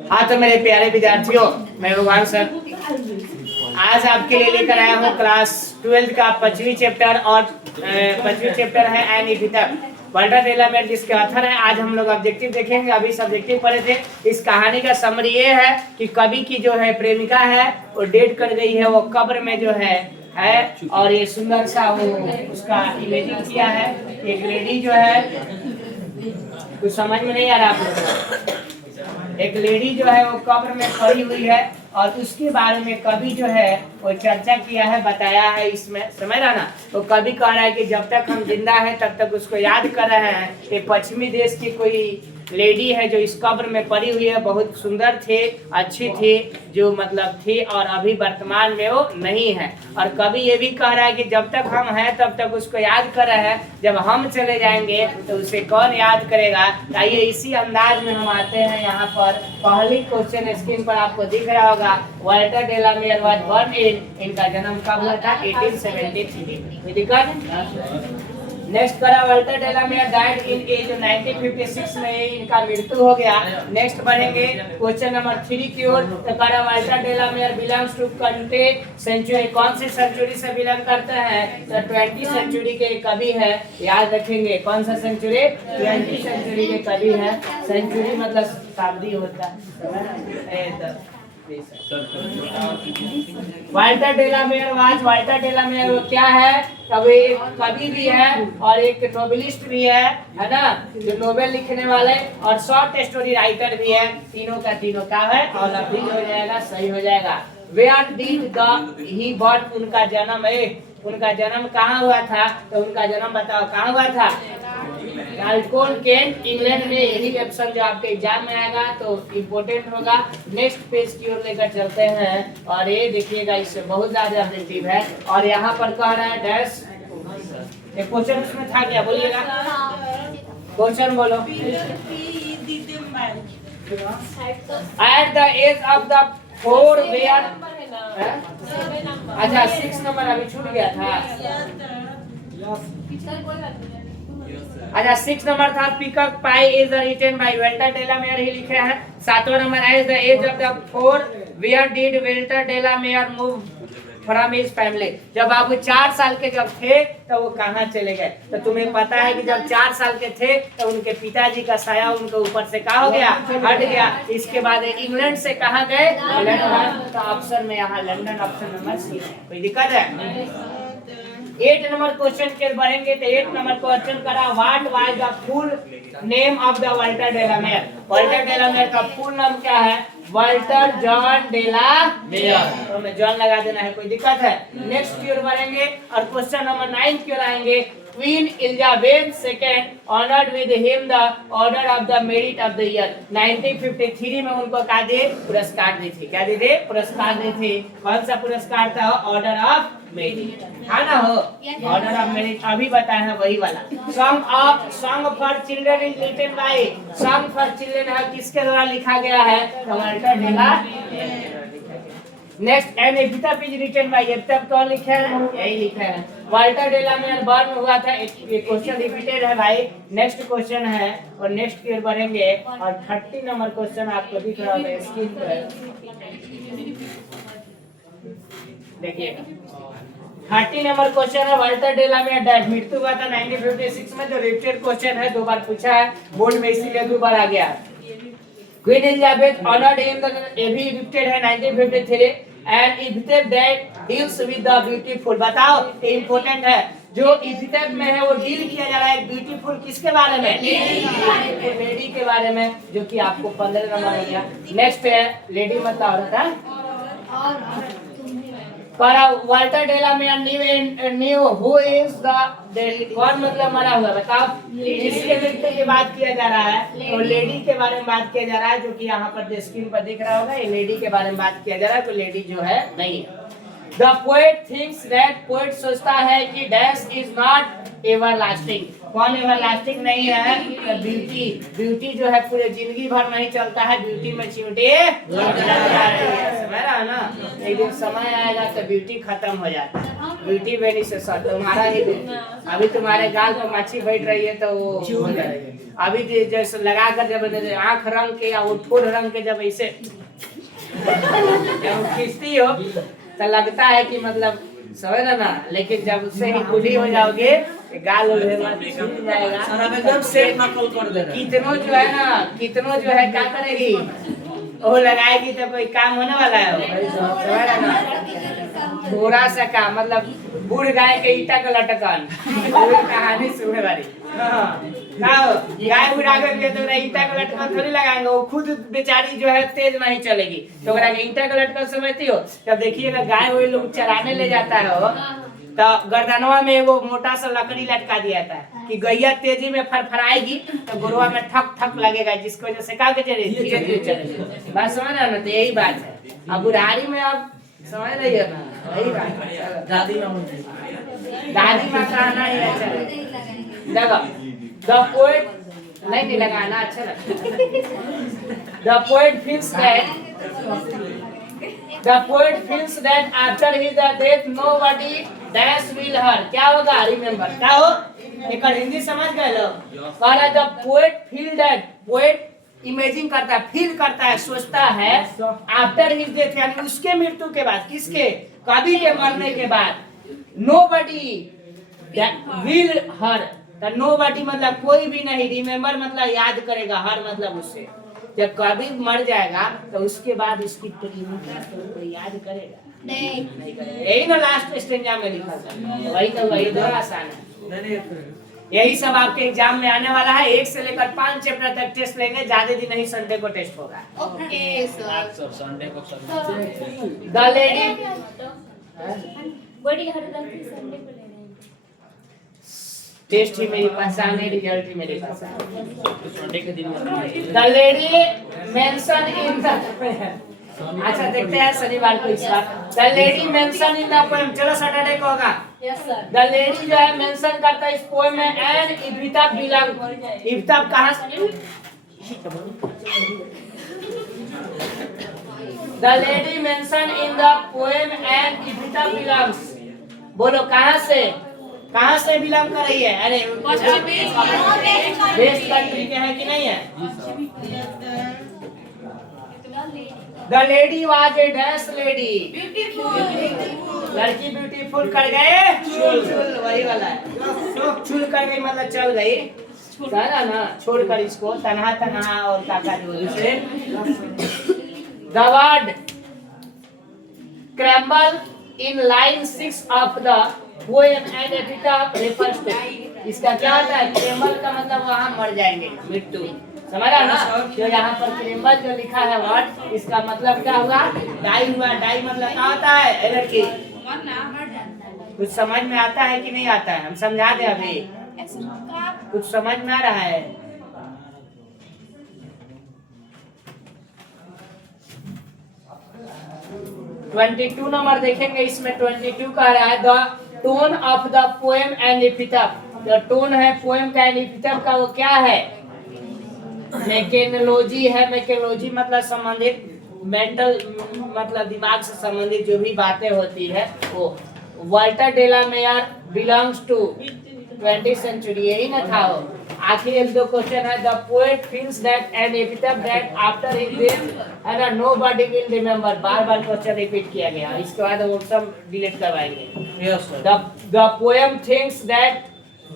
हाँ तो मेरे प्यारे विद्यार्थियों, मैं भगवान सर आज आपके लिए लेकर आया हूँ क्लास 12 का 25वीं चैप्टर और 25वीं चैप्टर है एन इविटर वाल्टर डेलामेयर जिसके ऑथर है। आज हम लोग ऑब्जेक्टिव देखेंगे। अभी सब्जेक्टिव पढ़े थे। इस कहानी का समरी ये है कि कवि की जो है प्रेमिका है वो डेट कर गई है, वो कब्र में जो है और ये सुंदर सा वो उसका इमेजिंग किया है। एक लेडी जो है, कुछ समझ में नहीं आ रहा आप लोग, एक लेडी जो है वो कब्र में पड़ी हुई है और उसके बारे में कवि जो है वो चर्चा किया है, बताया है इसमें, समझ रहा ना। तो कवि कह रहा है कि जब तक हम जिंदा हैं तब तक उसको याद कर रहे हैं। कि पश्चिमी देश की कोई लेडी है जो इस कब्र में पड़ी हुई है, बहुत सुंदर थे, अच्छी थी, जो मतलब थी, और अभी वर्तमान में वो नहीं है। और कवि ये भी कह रहा है कि जब तक हम हैं तब तक उसको याद कर रहे हैं, जब हम चले जाएंगे तो उसे कौन याद करेगा। आइए इसी अंदाज में हम आते हैं यहाँ पर। पहली क्वेश्चन स्क्रीन पर आपको दिख रहा होगा, वाल्टर डेलामेयर वाज बॉर्न इन, इनका जन्म कब हुआ था? 1873। नेक्स्ट करा, वाल्टर डेलामेयर डाइड इन एज 1956 में इनका मृत्यु हो गया। नेक्स्ट बढ़ेंगे क्वेश्चन नंबर 3 की ओर। तो करा, Walter de la Mare belongs to country century, कौन सी सेंचुरी से बिलोंग करते हैं? तो 20 सेंचुरी के कवि है, याद रखेंगे। कौन सा सेंचुरी? 20 सेंचुरी के कवि है। सेंचुरी मतलब शताब्दी होता है। वाल्टर डेलामेयर वाल्टर डेलामेयर वो क्या है? कभी एक कवि भी है और एक नोवेलिस्ट भी है ना, जो नोवेल लिखने वाले और शॉर्ट स्टोरी राइटर भी है। तीनों का क्या है? और अभी हो जाएगा, सही हो जाएगा। वेयर डिड ही बॉर्न, उनका जन्म है, उनका जन्म कहाँ हुआ था? तो उनका जन्म बताओ कहाँ हुआ था? गाल्टोन केंट, इंग्लैंड में। यही ऑप्शन जो आपके एग्जाम में आएगा तो इम्पोर्टेंट होगा। नेक्स्ट पेज की ओर लेकर चलते हैं और ये देखिएगा, इससे बहुत ज्यादा ऑब्जेक्टिव है। और यहाँ पर कह रहा है डैश, एक क्वेश्चन उसमें था क्या? बोलिएगा क्वेश्चन बोलो। At the age of the 4 where, अच्छा 6 नंबर अभी छूट गया था। अच्छा 6 नंबर था, pickup pie is written by Walter de la Mare ही लिखे हैं। 7वां number as the age of the 4 where did Walter de la Mare move from his family, जब आप 4 साल के जब थे तो वो कहाँ चले गए? तो तुम्हें पता है कि जब 4 साल के थे तो उनके पिताजी का साया उनके ऊपर से कहाँ हो गया? हट गया। इसके बाद इंग्लैंड से कहाँ गए? लंदन। तो ऑप्शन में यहाँ लंदन ऑप्शन नंबर सी है। कोई दिक्कत है? 8 नंबर क्वेश्चन के बढ़ेंगे तो 8 नंबर क्वेश्चन करा, what was the full name of the Walter de la Mare. Walter de la Mare का फुल नाम क्या है? वाल्टर जॉन डेलामेयर, तो हमें जॉन लगा देना है, कोई दिक्कत है? नेक्स्ट की ओर बढ़ेंगे और क्वेश्चन नंबर 9 की ओर आएंगे। Queen Elizabeth second honoured with him the order of the merit of the year. 1953 में उनको क्या दी? पुरस्कार दी थी। क्या दी थी? पुरस्कार दी थी। कौन सा पुरस्कार था? ऑर्डर ऑफ मेरिट, हाँ ना हो? ऑर्डर ऑफ मेरिट अभी बताए हैं, वही वाला। Song for children is written by, song for children है किसके द्वारा लिखा गया है? Walter de la Mare. Next an epitaph is written by, epitaph कौन लिखे हैं? यही लिखे हैं। वाल्टर डेलामेयर बॉर्न हुआ था। ये क्वेश्चन रिपीटेड है भाई। नेक्स्ट क्वेश्चन है और नेक्स्ट की ओर बढ़ेंगे और 30 नंबर क्वेश्चन आपको दिख रहा है स्क्रीन पर, देखिएगा। 30 नंबर क्वेश्चन है, वाल्टर डेलामेयर डेथ, मृत्यु हुआ था 1956 में। जो रिपीटेड क्वेश्चन है, 2 बार पूछा है बोर्ड में, इसीलिए 2 बार आ गया। क्वीन एलिजाबेथ ऑनर्ड हिम, ये भी रिपीटेड है 1953। And epithet that deals with the beautiful, बताओ ये इंपॉर्टेंट है। जो इपिथेट में है वो डील किया जा रहा है ब्यूटीफुल किसके बारे में? लेडी के बारे में, जो कि आपको 15 नंबर हो गया। नेक्स्ट है लेडी मतलब औरत है। पर Walter de la Mare knew who is the, कौन मतलब मरा हुआ? बताओ। किसके मृत्यु की बात किया जा रहा है? तो लेडी के बारे में बात किया जा रहा है, जो कि यहाँ पर स्क्रीन पर दिख रहा होगा। ये लेडी के बारे में बात किया जा रहा है, तो लेडी जो है नहीं है। The poet thinks that, poet सोचता है कि डैश इज नॉट एवरलास्टिंग, कौन एवरलास्टिंग नहीं है? ब्यूटी, ब्यूटी जो है पूरे जिंदगी भर नहीं चलता है, ब्यूटी में चिमटे लग जाती है, समझ रहा है ना? एक दिन समय आएगा तो ब्यूटी खत्म हो जाती है। ब्यूटी वेनी से सर तुम्हारा ही अभी तुम्हारे गाल पर मच्छी बैठ रही है तो वो अभी जैसे लगा कर जब आंख रंग के या वो ठोर रंग के जब ऐसे जब खींचती हो तो लगता है कि मतलब समझ ना, लेकिन जब उससे ही बूढ़ी हो जाओगे गाल छूट जाएगा कितनों जो है ना, कितनों जो है क्या करेगी वो लगाएगी तो कोई काम होने वाला है समझ ना। थोड़ा सा काम मतलब बूढ़ गाय के ईटा का लटकन कहानी सुने वाली गाय बुढ़ा के लिए तो ईटा का लटकन थोड़ी लगाएंगे, वो खुद बेचारी जो है तेज नहीं चलेगी तो ईटा का लटकन समझती हो। जब देखिएगा गाय वही लोग चराने ले जाता है हो तो गर्दनवा में वो मोटा सा लकड़ी लटका दिया था कि गैया तेजी में फरफराएगी तो गुरुआ में ठक ठक लगेगा, जिसको वजह से क्या धीरे धीरे चलेगी। बात समझ रहे ना, तो यही बात है। अब बुढ़ारी में अब समझ रही है ना, यही बात दादी माँ कहना ही अच्छा देखो द पोएट नहीं लगाना अच्छा लगता। The poet feels that after his death nobody dash will her क्या होगा रिमेम्बर क्या हो एक हिंदी समझ गए लोग। कह the poet feel that, poet imagine करता है, फील करता है, सोचता है आफ्टर हिज डेथ यानी उसके मृत्यु के बाद, किसके कवि के मरने के बाद nobody will her तो nobody मतलब कोई भी नहीं, रिमेम्बर मतलब याद करेगा, हर मतलब उससे जब कभी मर जाएगा तो उसके बाद उसकी कोई याद करेगा नहीं करेगा। यही ना लास्ट स्टेंजा में लिखा था, वही तो वही थोड़ा आसान है। यही सब आपके एग्जाम में आने वाला है। 1 से लेकर 5 चैप्टर तक टेस्ट लेंगे, ज्यादा दिन नहीं, संडे को टेस्ट होगा। ओके सर संडे को द लेडी बड़ी हरदम संडे को ले रहे हैं। टेस्ट ही मेरी पहचान है, रिजल्ट ही मेरे पास है। संडे के दिन the lady mention in the अच्छा देखते हैं शनिवार को इस बार। The lady mention in the poem, चलो सैटरडे को होगा। Yes sir. द लेडी जो है मेंशन करता है इस पोएम में एंड इविता बिलोंग, इविता कहां से the lady mention in the poem and Evita belongs, बोलो कहां से बिलोंग कर रही है? अरे वेस्ट कंट्री के है कि नहीं है? The lady was a dash lady, लड़की ब्यूटीफुल कर गए चुल वही वाला है, चुल कर गई मतलब चल गई सारा ना, छोड़कर इसको तन्हा और काका जो से। The word crumble in line 6 of the poem and epitaph refers to, इसका क्या होता है? क्रैम्बल का मतलब वहां मर जाएंगे, मृत्यु, समझा ना। जो यहाँ पर क्रैम्बल जो लिखा है वर्ड, इसका मतलब क्या हुआ? डाई हुआ। डाई मतलब क्या होता है? लड़की कुछ समझ में आता है कि नहीं आता है? हम समझा दे अभी, कुछ समझ में आ रहा है? ट्वेंटी 22 नंबर देखेंगे, इसमें 22 कह रहा है the tone of the poem and epitaph. The tone है पोएम का, एंड एपिटाफ का वो क्या है? मैकेनोलॉजी है। मैकेनोलॉजी मतलब संबंधित, मेंटल मतलब दिमाग से संबंधित जो भी बातें होती है वो। Walter de la Mare belongs to 20th century, यही ना था वो। आखिर एक दो क्वेश्चन है। The poet feels that an epitaph that after his death and nobody will remember, बार क्वेश्चन रिपीट किया गया, इसके बाद वो सब डिलीट करवाएंगे। The poem thinks that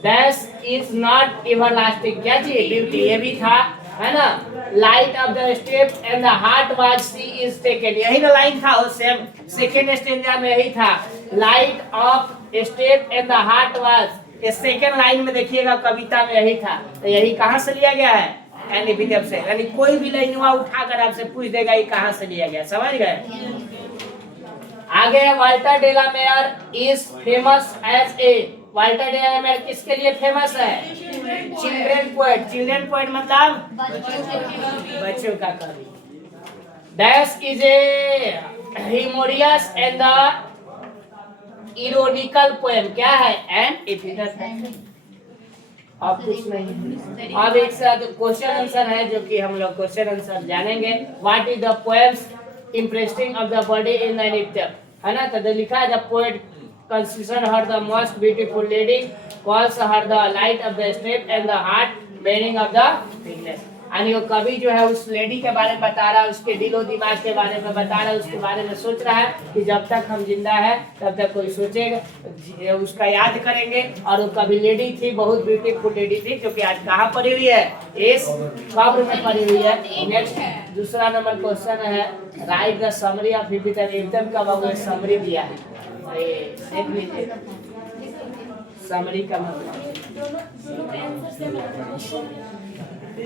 dash is not everlasting, क्या चीज? ब्यूटी, ये भी था है ना। Light of the step and the heart was C is taken, यही ना लाइन था वो, सेम सेकंड स्टेंजा में यही था। Light of step and the heart was, ये सेकंड लाइन में देखिएगा कविता में यही था। तो यही कहां से लिया गया है? एंड एपिटाफ से। यानी कोई भी लाइनवा उठाकर आपसे पूछ देगा ये कहां से लिया गया, समझ गए? आगे Walter de la Mare is famous as a, Walter de la Mare किसके लिए फेमस है? Children poet. चिल्ड्रन पोएट मतलब बच्चों का कवि। Dash is a humorous and the ironical poem, क्या है? एंड एपिटाफ है। अब कुछ नहीं, अब एक साथ क्वेश्चन आंसर है जो कि हम लोग क्वेश्चन आंसर जानेंगे। What is the poems impressing of the body in an epitaph, है ना। तो लिखा है the poet consider her the most beautiful lady, calls her the light of the step and the heart bearing of the weakness। यानी वो कवि जो है उस लेडी के बारे में बता रहा है, उसके दिलो दिमाग के बारे में बता रहा है, उसके बारे में सोच रहा है कि जब तक हम जिंदा है तब तक कोई सोचेगा, उसका याद करेंगे। और वो कवि लेडी थी, बहुत ब्यूटीफुल लेडी थी, जो कि आज कहाँ पड़ी हुई है, इस कब्र में पड़ी हुई है। नेक्स्ट दूसरा नंबर क्वेश्चन है, राइट द समरी ऑफ एकदम का वो समरी दिया है, देख लीजिए समरी का मतलब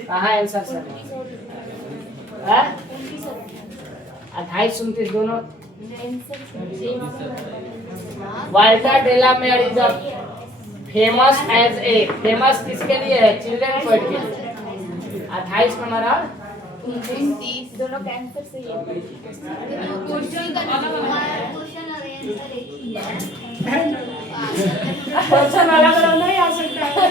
कहाँ आंसर सर, 28-29 दोनों। Walter de la Mare is famous as a, famous किसके लिए है, चिल्ड्रन पोएट के लिए। 28 नंबर और दोनों का आंसर सही है। क्वेश्चन अलग अलग नहीं आ सकता है।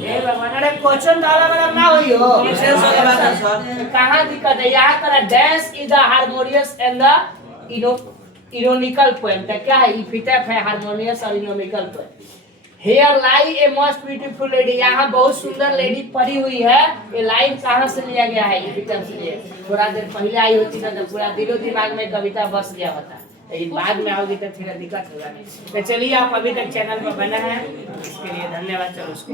ए भगवान, अरे क्वेश्चन अलग अलग ना हुई हो, कहाँ दिक्कत है। यहाँ कर dash is the harmonious and the ironical poem, क्या है, इपिथेट है हार्मोनियस और ironical poem. Here lie a most beautiful lady, यहाँ बहुत सुंदर लेडी पड़ी हुई है। ये लाइन कहाँ से लिया गया है, इपिथेट से लिया। थोड़ा देर पहले आई होती ना तो पूरा दिलो दिमाग में कविता बस गया होता, लेकिन बाद में आओगी तो थोड़ा दिक्कत होगा। नहीं तो चलिए, आप अभी तक चैनल पर बने हैं, इसके लिए धन्यवाद। चलो उसको